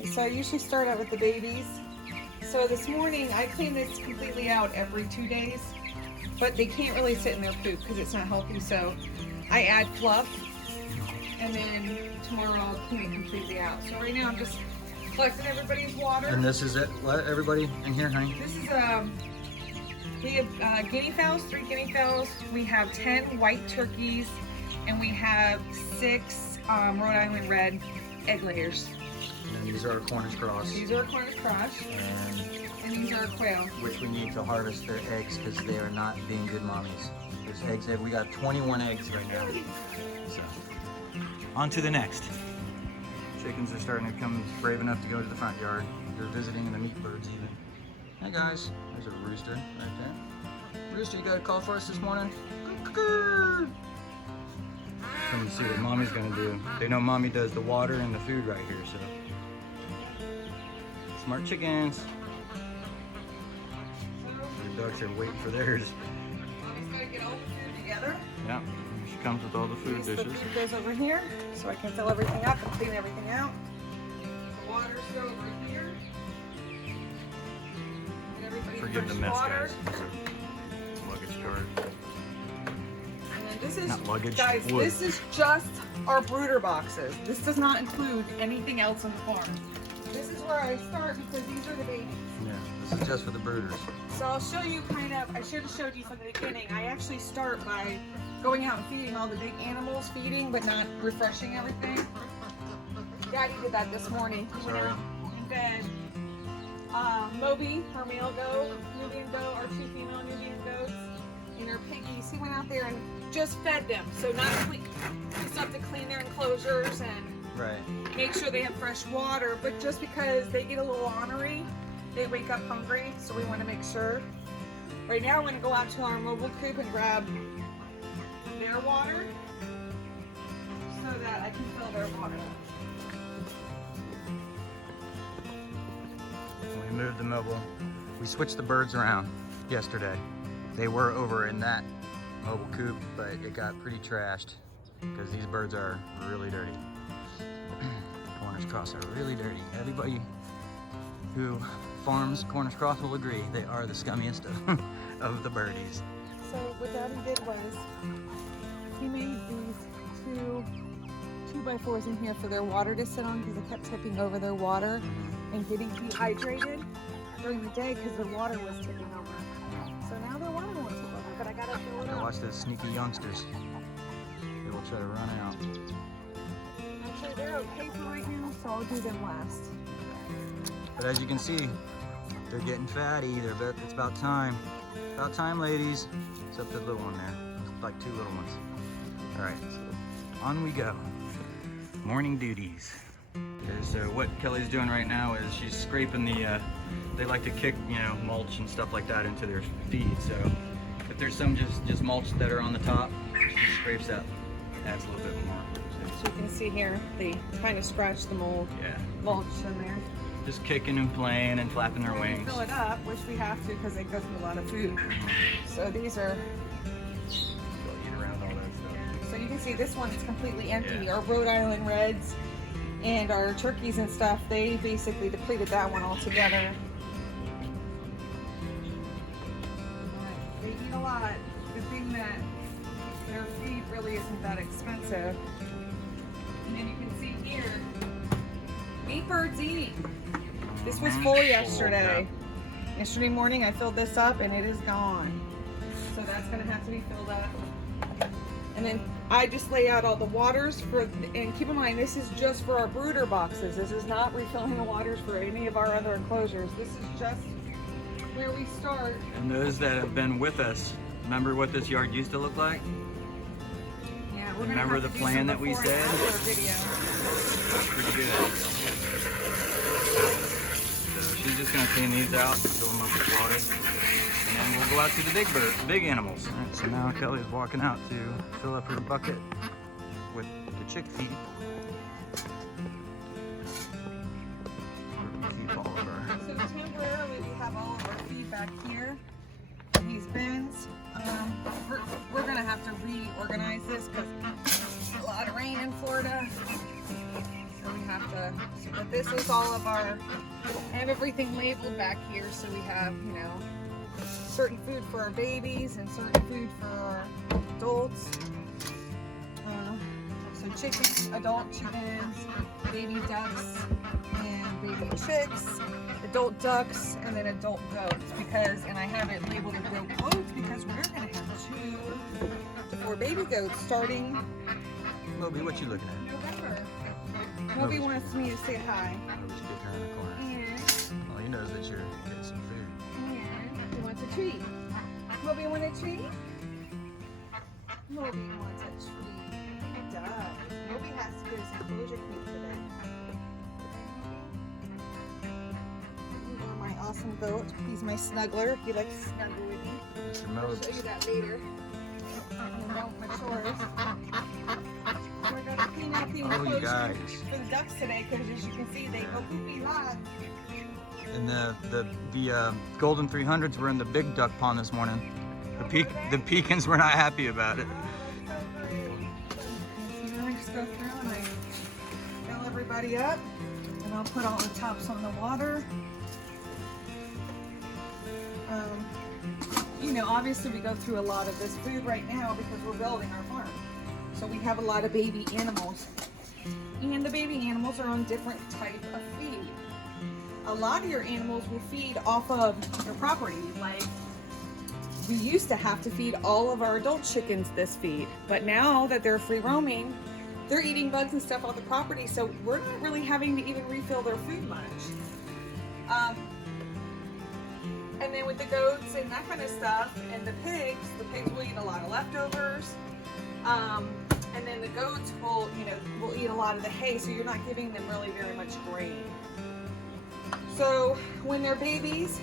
Okay, so I usually start out with the babies. So this morning I clean this completely out every 2 days, but they can't really sit in their poop because it's not healthy. So I add fluff, and then tomorrow I'll clean it completely out. So right now I'm just collecting everybody's water. And this is it. Let everybody in here, honey. This is we have guinea fowls, 3 guinea fowls. We have 10 white turkeys, and we have 6 Rhode Island red egg layers. And these are our Cornish cross. These are our Cornish cross, and these are our quail. Which we need to harvest their eggs because they are not being good mommies. There's eggs. We got 21 eggs right now. So, on to the next. Chickens are starting to come brave enough to go to the front yard. They're visiting the meat birds even. Hey guys, there's a rooster right there. Rooster, you got a call for us this morning? Come and see what mommy's gonna do. They know mommy does the water and the food right here, so. Smart chickens. The ducks are waiting for theirs. Mommy's gotta get all the food together. Yeah, she comes with all the food dishes. The food goes over here, so I can fill everything up and clean everything out. The waters go over here. And everybody's Forgive the mess, guys. It's a luggage cart. And then this is, not luggage, guys, wood. this is just our brooder boxes. This does not include anything else on the farm. This is where I start because these are the babies. Yeah, this is just for the brooders. So I'll show you I should have showed you from the beginning. I actually start by going out and feeding all the big animals, feeding but not refreshing everything. Daddy did that this morning. He went out and fed Moby, her male goat, Nubian goat, our 2 female Nubian goats, and her piggies. He went out there and just fed them. So not clean, just have to clean their enclosures and make sure they have fresh water, but just because they get a little ornery, they wake up hungry, so we want to make sure. Right now I'm going to go out to our mobile coop and grab their water so that I can fill their water. We moved the mobile. We switched the birds around yesterday. They were over in that mobile coop, but it got pretty trashed because these birds are really dirty. Cornish cross are really dirty. Everybody who farms Cornish cross will agree they are the scummiest of the birdies. So what Daddy did was he made these 2x4s in here for their water to sit on because they kept tipping over their water and getting dehydrated during the day because the water was tipping over. So now their water won't tip over, but I gotta fill it up. Watch those sneaky youngsters. They will try to run out. Actually, they're okay for right now, so I'll do them last. But as you can see, they're getting fatty. It's about time. About time, ladies. Except the little one there. Like 2 little ones. All right, so on we go. Morning duties. Okay, so what Kelly's doing right now is she's scraping the, they like to kick, mulch and stuff like that into their feed. So if there's some just mulch that are on the top, she scrapes that, adds a little bit more. So you can see here, they kind of scratch the mold, mulch in there. Just kicking and playing and flapping their wings. Fill it up, which we have to because they go through a lot of food. So these are. They'll eat around all that stuff. So you can see this one is completely empty. Our Rhode Island reds and our turkeys and stuff, they basically depleted that one altogether. They eat a lot. The thing that their feed really isn't that expensive. And then you can see here, 8 birds eating. This was full yesterday. Yesterday morning I filled this up and it is gone. So that's gonna have to be filled up. And then I just lay out all the waters and keep in mind this is just for our brooder boxes. This is not refilling the waters for any of our other enclosures. This is just where we start. And those that have been with us, remember what this yard used to look like? Yeah, we're remember gonna have the to plan do that some we before and said? after video. That's pretty good. So she's just gonna clean these out, fill them up with water, and then we'll go out to the big animals. All right, so now Kelly's walking out to fill up her bucket with the chick feed. So temporarily we have all of our feed back here. These bins. We're gonna have to reorganize this because there's a lot of rain in Florida. So we have to, but this is all of our, I have everything labeled back here. So we have, you know, certain food for our babies and certain food for our adults. So chickens, adult chickens, baby ducks, and baby chicks, adult ducks, and then adult goats. Because, and I have it labeled adult goats because we're gonna have 2 to 4 baby goats starting Moby, what you looking at? November. Moby wants me to say hi. Moby's getting her in the corner. And, Well, he knows that you're getting some food. and he wants a treat. Moby want a treat? Moby wants a treat. He does. Moby has to go to some closure camp today. My awesome goat. He's my snuggler. He likes to snuggle with me. Mr. I'll Moby. show you that later. And then my chores. We're going to clean out the Oh, you enclosure guys. for the ducks today because as you can see, they go poopy lot. And the golden 300s were in the big duck pond this morning. The pecans were not happy about it. So I just go through and I fill everybody up, and I'll put all the tops on the water. You know, obviously we go through a lot of this food right now because we're building our farm. So we have a lot of baby animals. And the baby animals are on different type of feed. A lot of your animals will feed off of your property. Like, we used to have to feed all of our adult chickens this feed. But now that they're free roaming, they're eating bugs and stuff off the property. So we're not really having to even refill their food much. And then with the goats and that kind of stuff, and the pigs will eat a lot of leftovers. And then the goats will eat a lot of the hay, so you're not giving them really very much grain. So when they're babies,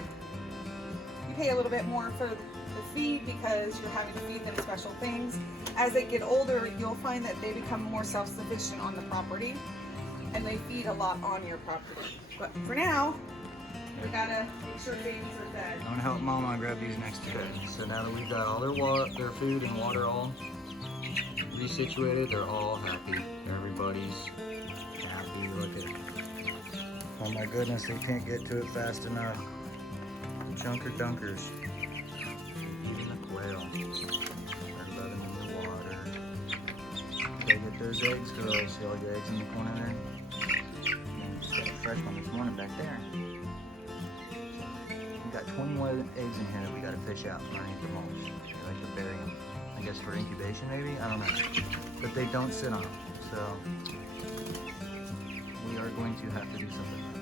you pay a little bit more for the feed because you're having to feed them special things. As they get older, you'll find that they become more self-sufficient on the property, and they feed a lot on your property. But for now, we gotta make sure babies are fed. I'm gonna help Mama grab these next two. So now that we've got all their food and water all resituated, they're all happy. Everybody's happy. Look at it. Oh my goodness, they can't get to it fast enough. Junker dunkers. Even the quail. They're loving the new water. Gotta get those eggs, girls. See all your eggs in the corner there? And just got a fresh one this morning back there. We've got 21 eggs in here that we gotta fish out underneath the mulch. They like to bury them. I guess for incubation maybe? I don't know. But they don't sit on them. So we are going to have to do something about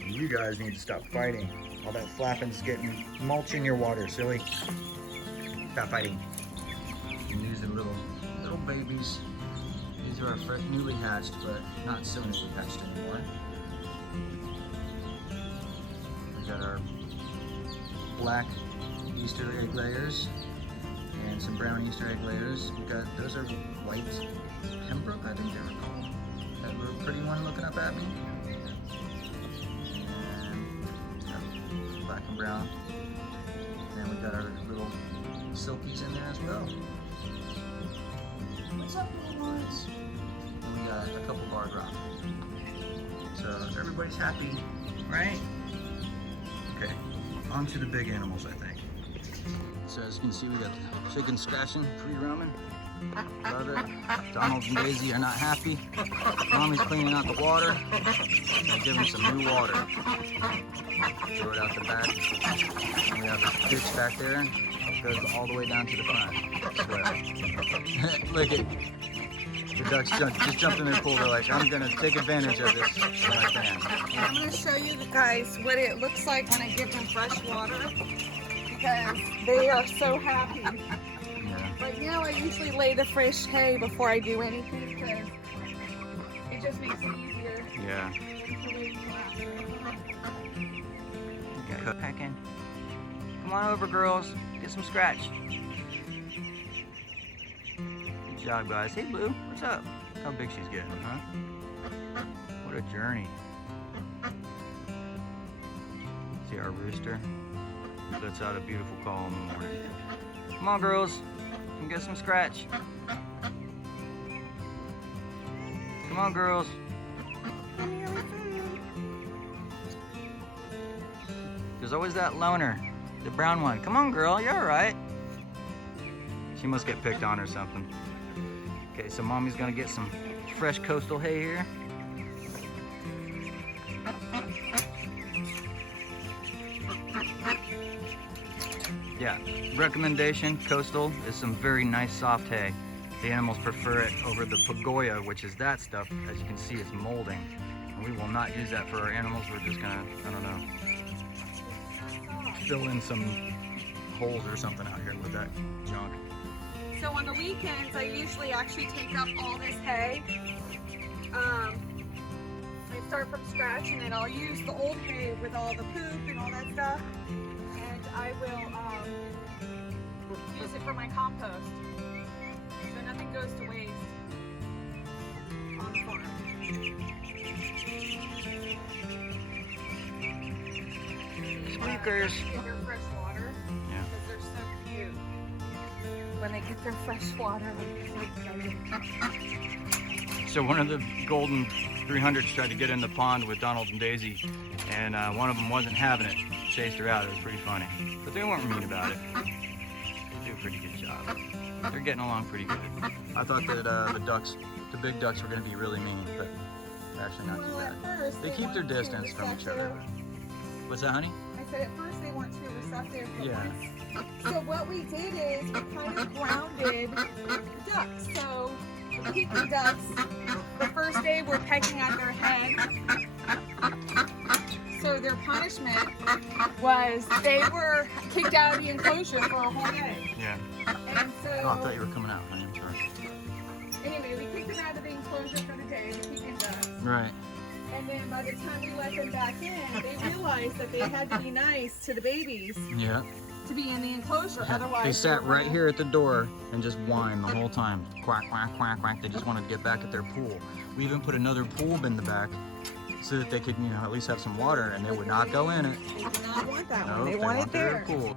that. You guys need to stop fighting. All that flapping's getting mulch in your water, silly. Stop fighting. And these are little babies. These are our newly hatched, but not so newly hatched anymore. We got our black Easter egg layers and some brown Easter egg layers. We got, those are white Pembroke, I think they were called. That little pretty one looking up at me. And black and brown. And then we got our little silkies in there as well. What's up, little ones? And we got a couple barred rock. So everybody's happy, right? Okay, on to the big animals, I think. So as you can see, we got the chickens scratching, free roaming. Love it. Donald and Daisy are not happy. Mommy's cleaning out the water. Gonna give them some new water. Throw it out the back. And we have a ditch back there. It goes all the way down to the front. So, look at the ducks just jumped in their pool. They're like, I'm gonna take advantage of this when I can. I'm gonna show you guys what it looks like when I give them fresh water because they are so happy. Yeah. Right now I usually lay the fresh hay before I do anything because it just makes it easier. Yeah. Okay. Pecking. Come on over, girls. Get some scratch. Good job, guys. Hey, Blue. What's up? Look how big she's getting, huh? What a journey. See our rooster? Lets out a beautiful call in the morning. Come on, girls. Come get some scratch. Come on, girls. There's always that loner, the brown one. Come on, girl, you're all right. She must get picked on or something. Okay, so mommy's gonna get some fresh coastal hay here. Yeah, recommendation, coastal is some very nice soft hay. The animals prefer it over the pagoya, which is that stuff. As you can see, it's molding. And we will not use that for our animals. We're just gonna, I don't know, fill in some holes or something out here with that junk. So on the weekends, I usually actually take up all this hay. I start from scratch, and then I'll use the old hay with all the poop and all that stuff. And I will use it for my compost. So nothing goes to waste on the farm. Squeakers. Get their fresh water. Yeah. Because they're so cute. When they get their fresh water, they're so excited. So one of the golden 300s tried to get in the pond with Donald and Daisy, and one of them wasn't having it. Chased her out. It was pretty funny. But they weren't mean about it. They do a pretty good job. They're getting along pretty good. I thought that the big ducks were going to be really mean, but they're actually not too bad. They keep their distance from each other. What's that, honey? I said at first they weren't too receptive, but Yeah. so what we did is we kind of grounded ducks. So we keep the ducks. The first day we're pecking at their head. So their punishment was they were kicked out of the enclosure for a whole day. Yeah. And so Oh, I thought you were coming out, honey. I'm sorry. anyway, we kicked them out of the enclosure for the day, the Pekin ducks. Right. And then by the time we let them back in, they realized that they had to be nice to the babies Yeah. to be in the enclosure. Otherwise, They sat they're right gonna- here at the door and just whined the whole time. Quack, quack, quack, quack. They just wanted to get back at their pool. We even put another pool in the back so that they could, at least have some water, and they would not go in it. They did not want that No, one. They they wanted want their there. pool.